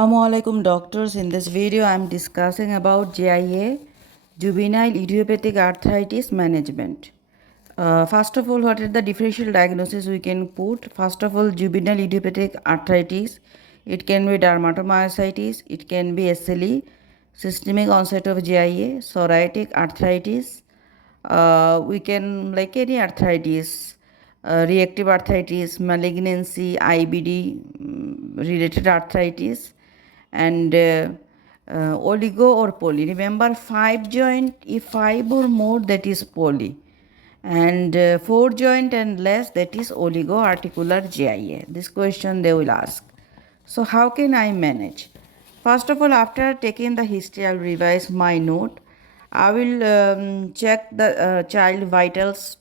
Assalamualaikum doctors. In this video I am discussing about JIA, Juvenile Idiopathic Arthritis Management. First of all, what are the differential diagnosis we can put? First of all, Juvenile Idiopathic Arthritis. It can be dermatomyositis, it can be SLE, systemic onset of JIA, psoriatic arthritis. We can, like any arthritis, reactive arthritis, malignancy, IBD related arthritis, and oligo or poly. Remember, 5 joint, if 5 or more, that is poly, and 4 joint and less, that is oligoarticular GIA. This question they will ask. So how can I manage? First of all, after taking the history, I will revise my note. I will check the child vitals,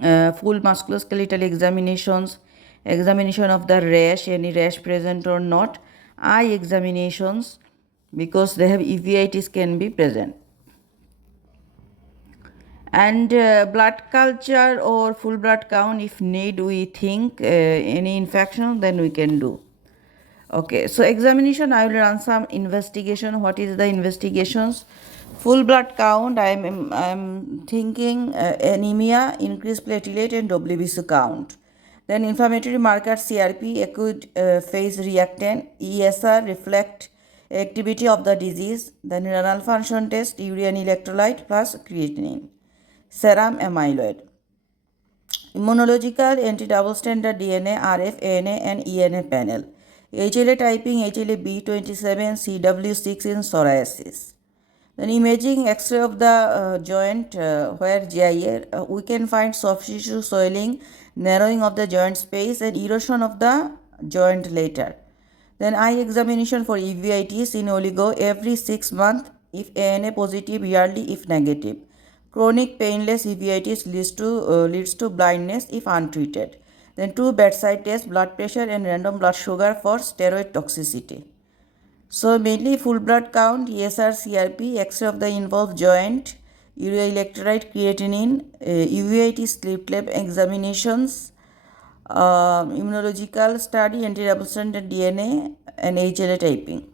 full musculoskeletal examinations, examination of the rash, any rash present or not, eye examinations, because they have uveitis can be present, and blood culture or full blood count if need. We think any infection, then we can do. Okay, so examination, I will run some investigation. What is the investigations? Full blood count, I am thinking anemia, increased platelet and WBC count. Then inflammatory marker CRP, acute phase reactant, ESR, reflect activity of the disease. Then renal function test, urea and electrolyte plus creatinine, serum amyloid. Immunological, anti-double standard DNA, RF, ANA and ENA panel. HLA typing, HLA B27, CW6 in psoriasis. Then imaging X-ray of the joint where GIA, we can find soft tissue swelling, narrowing of the joint space and erosion of the joint later. Then eye examination for uveitis in oligo every 6 months if ANA positive, yearly if negative. Chronic painless uveitis leads to blindness if untreated. Then 2 bedside tests, blood pressure and random blood sugar for steroid toxicity. So mainly full blood count, ESR, CRP, X-ray of the involved joint, urea electrolyte, creatinine, uveitis sleep lab examinations, immunological study, anti-double stranded DNA and HLA typing.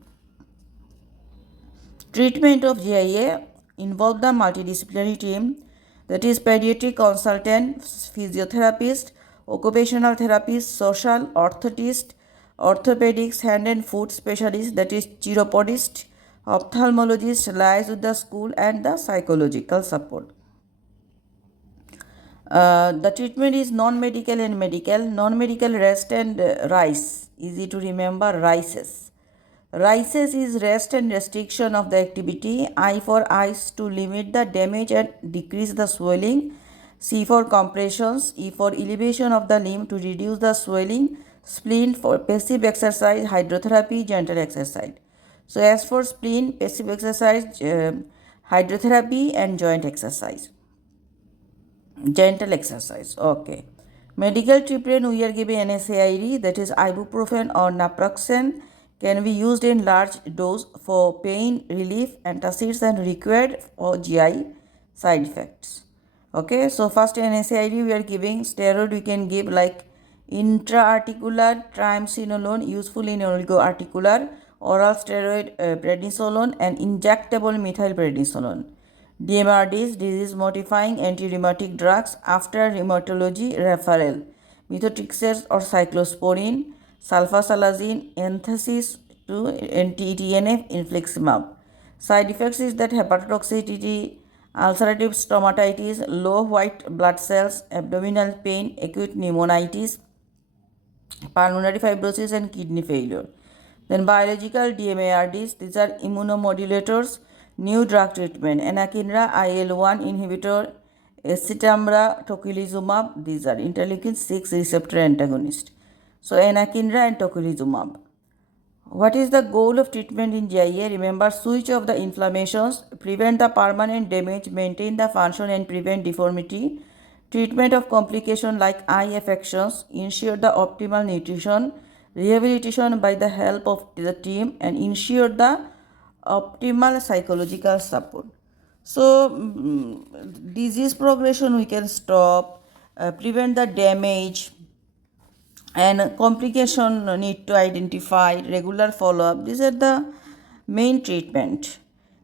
Treatment of GIA involve the multidisciplinary team, that is pediatric consultant, physiotherapist, occupational therapist, social, orthotist, orthopedics, hand and foot specialist, that is chiropodist, ophthalmologist, liaise with the school and the psychological support. The treatment is non-medical and medical. Non-medical, rest and rise, easy to remember, rises. Rises is rest and restriction of the activity. I for eyes to limit the damage and decrease the swelling. C for compressions. E for elevation of the limb to reduce the swelling. Spleen for passive exercise, hydrotherapy, gentle exercise. So as for spleen, passive exercise, hydrotherapy and joint exercise. Gentle exercise. Okay. Medical treatment, we are giving NSAID, that is ibuprofen or naproxen, can be used in large dose for pain relief, antacids and required for GI side effects. Okay, so first NSAID we are giving. Steroid we can give like intra-articular triamcinolone, useful in oligoarticular, oral steroid prednisolone and injectable methylprednisolone. DMRDs, disease modifying anti-rheumatic drugs after rheumatology referral, methotrexate or cyclosporin, sulfasalazine, anthesis to anti-TNF, infliximab. Side effects is that hepatotoxicity, ulcerative stomatitis, low white blood cells, abdominal pain, acute pneumonitis, pulmonary fibrosis and kidney failure. Then biological DMARDs, these are immunomodulators, new drug treatment, anakinra, IL-1 inhibitor, escitabine, tocilizumab, these are interleukin-6 receptor antagonist. So anakinra and tocilizumab. What is the goal of treatment in GIA? Remember, switch off the inflammations, prevent the permanent damage, maintain the function and prevent deformity. Treatment of complication like eye affections, ensure the optimal nutrition, rehabilitation by the help of the team and ensure the optimal psychological support. So disease progression we can stop, prevent the damage, and complication need to identify, regular follow-up. These are the main treatment.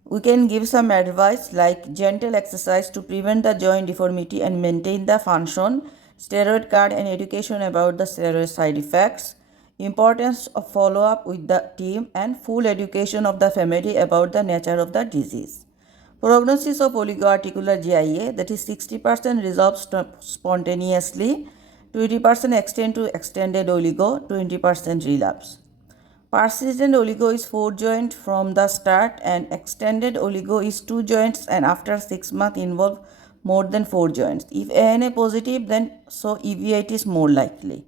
We can give some advice like gentle exercise to prevent the joint deformity and maintain the function, steroid card and education about the steroid side effects, importance of follow-up with the team, and full education of the family about the nature of the disease. Prognosis of oligoarticular GIA, that is 60% resolves spontaneously, 20% extend to extended oligo, 20% relapse. Persistent oligo is 4 joints from the start and extended oligo is 2 joints and after 6 months involve more than 4 joints. If ANA positive, then so EVIT is more likely.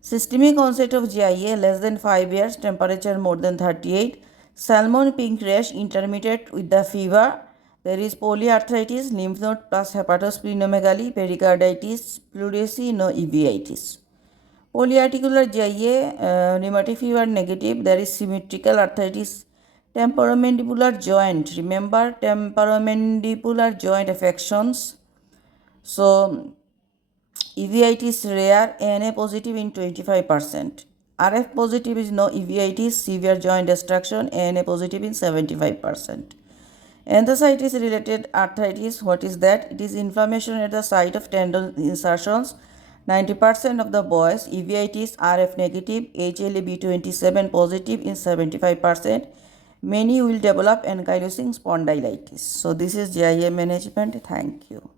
Systemic onset of GIA less than 5 years, temperature more than 38, salmon pink rash intermittent with the fever. There is polyarthritis, lymph node plus hepatosplenomegaly, pericarditis, pleurisy, no uveitis. Polyarticular GIA, rheumatic fever negative, there is symmetrical arthritis, temporomandibular joint. Remember temporomandibular joint affections. So, uveitis rare, ANA positive in 25%. RF positive is no uveitis, severe joint destruction, ANA positive in 75%. Enthesitis related arthritis, what is that? It is inflammation at the site of tendon insertions. 90% of the boys, uveitis RF negative, HLA-B27 positive in 75%. Many will develop ankylosing spondylitis. So this is GIA management. Thank you.